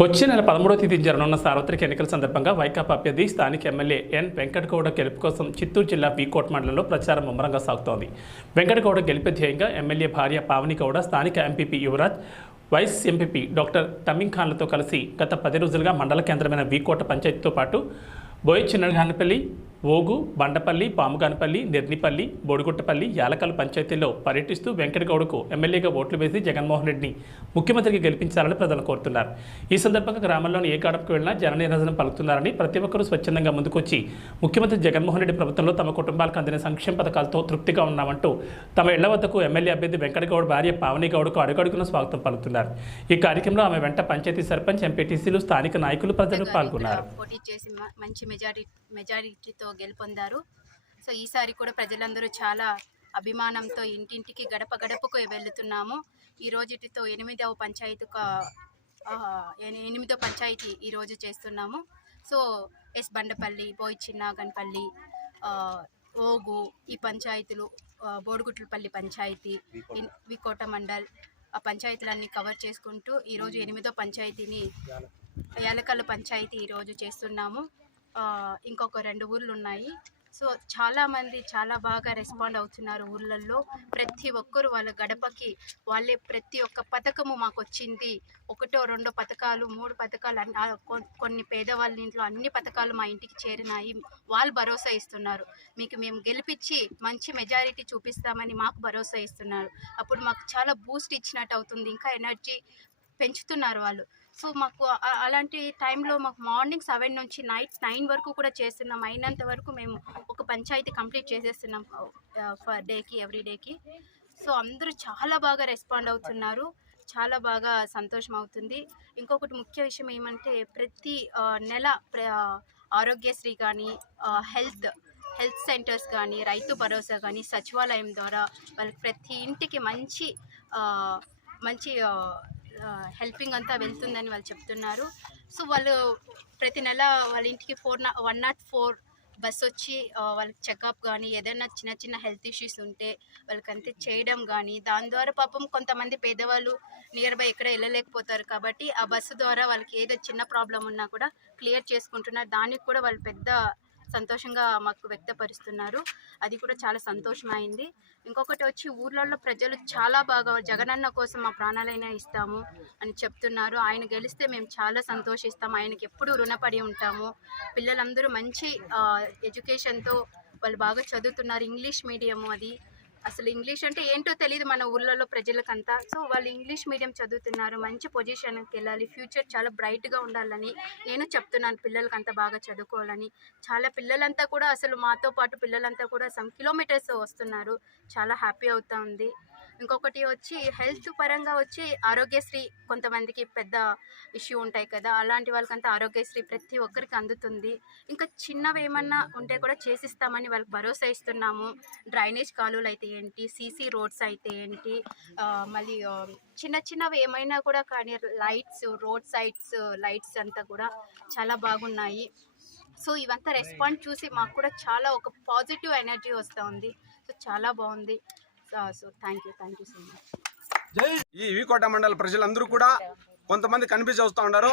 వచ్చే నెల 13వ తేదీ జరగనున్న సార్వత్రిక ఎన్నికల సందర్భంగా వైకాపా అభ్యర్థి స్థానిక ఎమ్మెల్యే ఎన్ వెంకటగౌడ గెలుపు కోసం చిత్తూరు జిల్లా వీకోట మండలంలో ప్రచారం ముమ్మరంగా సాగుతోంది. వెంకటగౌడ గెలిపే ధ్యేయంగా ఎమ్మెల్యే భార్య పావని గౌడ, స్థానిక MPP Yuvaraj, vice MPP doctor Tameem ఖాన్లతో కలిసి గత 10 రోజులుగా మండల కేంద్రమైన వీకోట పంచాయతీతో పాటు బోయ చిన్నగానపల్లి, ఓగు, బండపల్లి, పాముగానపల్లి, నిర్నిపల్లి, బోడిగుట్టపల్లి, యాలకల్ పంచాయతీల్లో పర్యటిస్తూ వెంకటగౌడకు ఎమ్మెల్యేగా ఓట్లు వేసి జగన్మోహన్ రెడ్డిని ముఖ్యమంత్రికి గెలిపించాలని ప్రజలు కోరుతున్నారు. ఈ సందర్భంగా గ్రామంలోని ఏ గడపకు వెళ్లినా జననిరాజనం పలుకుతున్నారని, ప్రతి ఒక్కరూ స్వచ్ఛందంగా ముందుకొచ్చి ముఖ్యమంత్రి జగన్మోహన్ రెడ్డి ప్రభుత్వంలో తమ కుటుంబాలకు అందిన సంక్షేమ పథకాలతో తృప్తిగా ఉన్నామంటూ తమ ఇళ్ల వద్దకు ఎమ్మెల్యే అభ్యర్థి వెంకటగౌడ భార్య పావని గౌడకు అడుగడుగున స్వాగతం పలుకుతున్నారు. ఈ కార్యక్రమంలో ఆమె వెంట పంచాయతీ సర్పంచ్, ఎంపీటీసీలు, స్థానిక నాయకులు, ప్రజలు పాల్గొన్నారు. మెజారిటీతో గెలుపొందారు. సో ఈసారి కూడా ప్రజలందరూ చాలా అభిమానంతో ఇంటింటికి గడప గడపకు వెళ్తున్నాము. ఈ రోజుతో 8వ పంచాయతీ ఈరోజు చేస్తున్నాము. సో బండపల్లి, బోయ్ చిన్నగన్పల్లి, ఓగు, ఈ పంచాయతీలు, బోడిగుట్లపల్లి పంచాయతీ, వీకోట మండల్, ఆ పంచాయతీలన్నీ కవర్ చేసుకుంటూ ఈరోజు 8వ పంచాయతీని యాలకల్ పంచాయతీ ఈరోజు చేస్తున్నాము. ఇంకొక 2 ఊర్లు ఉన్నాయి. సో చాలామంది చాలా బాగా రెస్పాండ్ అవుతున్నారు. ఊళ్ళల్లో ప్రతి ఒక్కరు వాళ్ళ గడపకి వాళ్ళే ప్రతి ఒక్క పథకము మాకు వచ్చింది, 1, 2 పథకాలు, 3 పథకాలు, కొన్ని పేదవాళ్ళ ఇంట్లో అన్ని పథకాలు మా ఇంటికి చేరినాయి. వాళ్ళు భరోసా ఇస్తున్నారు, మీకు మేము గెలిపించి మంచి మెజారిటీ చూపిస్తామని మాకు భరోసా ఇస్తున్నారు. అప్పుడు మాకు చాలా బూస్ట్ ఇచ్చినట్టు అవుతుంది, ఇంకా ఎనర్జీ పెంచుతున్నారు వాళ్ళు. సో మాకు అలాంటి టైంలో మాకు మార్నింగ్ 7 నుంచి నైట్ 9 వరకు కూడా చేస్తున్నాం. అయినంత వరకు మేము ఒక పంచాయతీ కంప్లీట్ చేసేస్తున్నాం ఫర్ డేకి, ఎవ్రీ డేకి. సో అందరూ చాలా బాగా రెస్పాండ్ అవుతున్నారు, చాలా బాగా సంతోషం అవుతుంది. ఇంకొకటి ముఖ్య విషయం ఏమంటే ప్రతి నెల ఆరోగ్యశ్రీ కానీ, హెల్త్ సెంటర్స్ కానీ, రైతు భరోసా కానీ, సచివాలయం ద్వారా వాళ్ళకి ప్రతి ఇంటికి మంచి హెల్పింగ్ అంతా వెళ్తుందని వాళ్ళు చెప్తున్నారు. సో వాళ్ళు ప్రతి నెల వాళ్ళ ఇంటికి 104 బస్ వచ్చి వాళ్ళకి చెకప్ కానీ, ఏదైనా చిన్న హెల్త్ ఇష్యూస్ ఉంటే వాళ్ళకంతా చేయడం కానీ, దాని ద్వారా పాపం కొంతమంది పేదవాళ్ళు నియర్ బై ఎక్కడ వెళ్ళలేకపోతారు కాబట్టి ఆ బస్సు ద్వారా వాళ్ళకి ఏదో చిన్న ప్రాబ్లం ఉన్నా కూడా క్లియర్ చేసుకుంటున్నారు. దానికి కూడా వాళ్ళు పెద్ద సంతోషంగా మాకు వ్యక్తపరుస్తున్నారు. అది కూడా చాలా సంతోషమైంది. ఇంకొకటి వచ్చి ఊర్లలో ప్రజలు చాలా బాగా జగనన్న కోసం మా ప్రాణాలైనా ఇస్తాము అని చెప్తున్నారు. ఆయన గెలిస్తే మేము చాలా సంతోషిస్తాము, ఆయనకి ఎప్పుడూ రుణపడి ఉంటాము. పిల్లలందరూ మంచి ఎడ్యుకేషన్తో వాళ్ళు బాగా చదువుతున్నారు. ఇంగ్లీష్ మీడియం, అది అసలు ఇంగ్లీష్ అంటే ఏంటో తెలియదు మన ఊళ్ళలో ప్రజలకంతా. సో వాళ్ళు ఇంగ్లీష్ మీడియం చదువుతున్నారు, మంచి పొజిషన్కి వెళ్ళాలి, ఫ్యూచర్ చాలా బ్రైట్గా ఉండాలని నేను చెప్తున్నాను. పిల్లలకంతా బాగా చదువుకోవాలని. చాలా పిల్లలంతా కూడా అసలు మాతో పాటు పిల్లలంతా కూడా సమ్ కిలోమీటర్స్ వస్తున్నారు, చాలా హ్యాపీ అవుతా ఉంది. ఇంకొకటి వచ్చి హెల్త్ పరంగా వచ్చి ఆరోగ్యశ్రీ, కొంతమందికి పెద్ద ఇష్యూ ఉంటాయి కదా, అలాంటి వాళ్ళకంతా ఆరోగ్యశ్రీ ప్రతి ఒక్కరికి అందుతుంది. ఇంకా చిన్నవి ఏమన్నా ఉంటే కూడా చేసిస్తామని వాళ్ళకి భరోసా ఇస్తున్నాము. డ్రైనేజ్ కాలువలు అయితే ఏంటి, సీసీ రోడ్స్ అయితే ఏంటి, మళ్ళీ చిన్నవి ఏమైనా కూడా కానీ లైట్స్, రోడ్ సైడ్స్ లైట్స్ అంతా కూడా చాలా బాగున్నాయి. సో ఇవంతా రెస్పాండ్ చూసి మాకు కూడా చాలా ఒక పాజిటివ్ ఎనర్జీ వస్తూ ఉంది. సో చాలా బాగుంది. So thank you so much. ఈ వీకోట మండల ప్రజలందరూ కూడా కొంతమంది కనిపించి వస్తూ ఉన్నారు.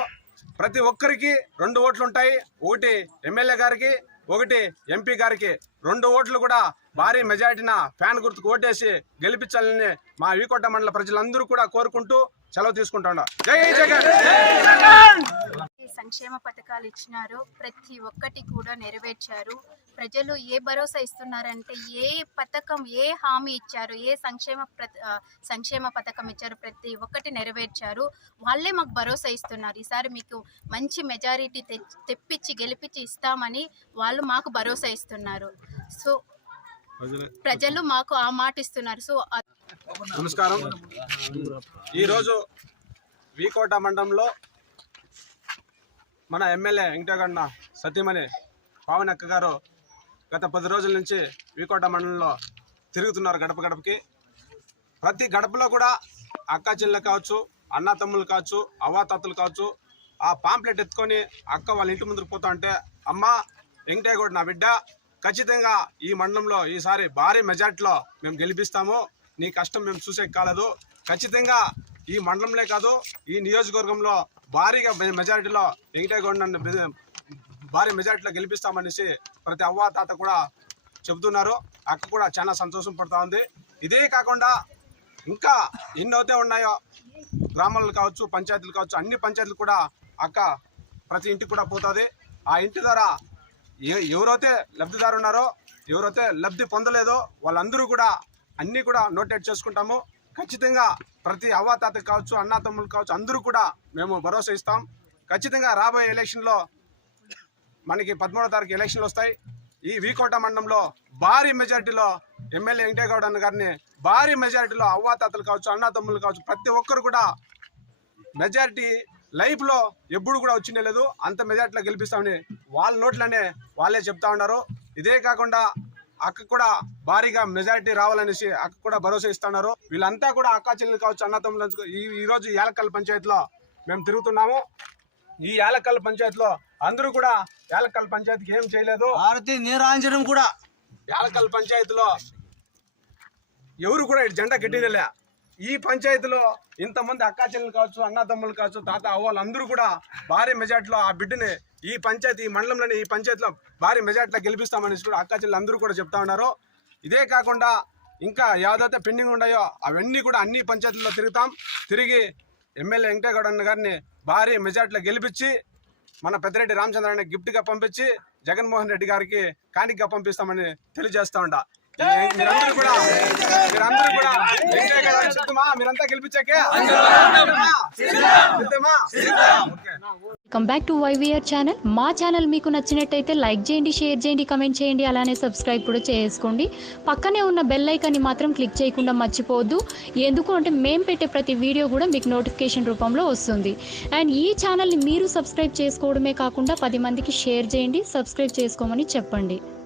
ప్రతి ఒక్కరికి 2 ఓట్లు ఉంటాయి. ఒకటి ఎమ్మెల్యే గారికి, ఒకటి ఎంపీ గారికి. 2 ఓట్లు కూడా భారీ మెజారిటీన ఫ్యాన్ గుర్తుకు ఓటేసి గెలిపించాలని మా వీకోట మండల ప్రజలందరూ కూడా కోరుకుంటూ సెలవు తీసుకుంటా ఉన్నారు. జై జగన్. సంక్షేమ పథకాలు ఇచ్చినారు, ప్రతి ఒక్కటి కూడా నెరవేర్చారు. ప్రజలు ఏ భరోసా ఇస్తున్నారంటే ఏ పథకం, ఏ హామీ ఇచ్చారు, ఏ సంక్షేమ పథకం ఇచ్చారు, ప్రతి ఒక్కటి నెరవేర్చారు. వాళ్ళే మాకు భరోసా ఇస్తున్నారు. ఈసారి మీకు మంచి మెజారిటీ తెప్పించి గెలిపించి ఇస్తామని వాళ్ళు మాకు భరోసా ఇస్తున్నారు. సో ప్రజలు మాకు ఆ మాట ఇస్తున్నారు. సో నమస్కారం. ఈరోజు వీకోట మండలంలో మన ఎమ్మెల్యే వెంకటగౌడ సతీమణి పావని అక్క గారు గత 10 రోజుల నుంచి వీకోట మండలంలో తిరుగుతున్నారు గడప గడపకి. ప్రతి గడపలో కూడా అక్క చెల్లెలు కావచ్చు, అన్న తమ్ముళ్ళు కావచ్చు, అవ్వాతాతలు కావచ్చు, ఆ పాంప్లెట్ ఎత్తుకొని అక్క వాళ్ళ ఇంటి ముందుకు పోతా ఉంటే, అమ్మ వెంకటగౌడ నా బిడ్డ, ఖచ్చితంగా ఈ మండలంలో ఈసారి భారీ మెజార్టీలో మేము గెలిపిస్తాము, నీ కష్టం మేము చూసే కాలేదు, ఖచ్చితంగా ఈ మండలంలో కాదు ఈ నియోజకవర్గంలో భారీగా మెజారిటీలో వెంకటేగౌడ భారీ మెజారిటీలో గెలిపిస్తామనేసి ప్రతి అవ్వ తాత కూడా చెబుతున్నారు. అక్క కూడా చాలా సంతోషం పడుతూ ఉంది. ఇదే కాకుండా ఇంకా ఎన్నైతే ఉన్నాయో గ్రామాలు కావచ్చు, పంచాయతీలు కావచ్చు, అన్ని పంచాయతీలు కూడా అక్క ప్రతి ఇంటికి కూడా పోతుంది. ఆ ఇంటి ద్వారా ఎవరైతే లబ్ధిదారు ఉన్నారో, ఎవరైతే లబ్ధి పొందలేదో వాళ్ళందరూ కూడా అన్నీ కూడా నోటెడ్ చేసుకుంటాము. ఖచ్చితంగా ప్రతి అవ్వాతాతకు కావచ్చు, అన్నా తమ్ముళ్ళు కావచ్చు, అందరూ కూడా మేము భరోసా ఇస్తాం. ఖచ్చితంగా రాబోయే ఎలక్షన్లో మనకి 13వ తారీఖు ఎలక్షన్లు వస్తాయి. ఈ వీకోట మండలంలో భారీ మెజారిటీలో ఎమ్మెల్యే వెంకటేగౌడ అన్న గారిని భారీ మెజారిటీలో అవ్వాతాతలు కావచ్చు, అన్నా తమ్ముళ్ళు కావచ్చు, ప్రతి ఒక్కరు కూడా మెజారిటీ లైఫ్లో ఎప్పుడు కూడా వచ్చిందే లేదు, అంత మెజారిటీలో గెలిపిస్తామని వాళ్ళ నోట్లనే వాళ్ళే చెప్తా ఉన్నారు. ఇదే కాకుండా అక్క కూడా భారీగా మెజారిటీ రావాలనేసి అక్క కూడా భరోసా ఇస్తున్నారు. వీళ్ళంతా కూడా అక్కా చెల్లెలు కావచ్చు, అన్నా తమ్ముళ్ళు ఈరోజు యాలకల్ పంచాయతీలో మేము తిరుగుతున్నాము. ఈ యాలకల్ పంచాయతీలో అందరూ కూడా యాలకల్ పంచాయతీకి ఏం చేయలేదు. నీరాంజనం కూడా యాలకల్ పంచాయతీలో ఎవరు కూడా జెండా కట్టినలే. ఈ పంచాయతీలో ఇంతమంది అక్కా చెల్లెలు కావచ్చు, అన్నా తమ్ముళ్ళు కావచ్చు, తాత అవ్వాలి అందరూ కూడా భారీ మెజార్టీలో ఆ బిడ్డని ఈ పంచాయతీ ఈ మండలంలోని ఈ పంచాయతీలో భారీ మెజార్టీలో గెలిపిస్తామనేసి కూడా అక్కా చెల్లెలు అందరూ కూడా చెప్తా ఉన్నారు. ఇదే కాకుండా ఇంకా ఏదైతే పెండింగ్ ఉన్నాయో అవన్నీ కూడా అన్ని పంచాయతీల్లో తిరిగి ఎమ్మెల్యే వెంకటేగౌడ అన్న గారిని భారీ మెజార్టీలో గెలిపించి మన పెద్దిరెడ్డి రామచంద్రాన్ని గిఫ్ట్గా పంపించి జగన్మోహన్ రెడ్డి గారికి కానికగా పంపిస్తామని తెలియజేస్తా ఉంటా. మీరందరూ కూడా మీరంతా గెలిపించాకే. Welcome back to YVR channel. మా ఛానల్ మీకు నచ్చినట్టయితే లైక్ చేయండి, షేర్ చేయండి, కమెంట్ చేయండి, అలానే సబ్స్క్రైబ్ కూడా చేసుకోండి. పక్కనే ఉన్న బెల్ ఐకాన్ని మాత్రం క్లిక్ చేయకుండా మర్చిపోవద్దు. ఎందుకు అంటే మేము పెట్టే ప్రతి వీడియో కూడా మీకు నోటిఫికేషన్ రూపంలో వస్తుంది. అండ్ ఈ ఛానల్ని మీరు సబ్స్క్రైబ్ చేసుకోవడమే కాకుండా 10 మందికి షేర్ చేయండి, సబ్స్క్రైబ్ చేసుకోమని చెప్పండి.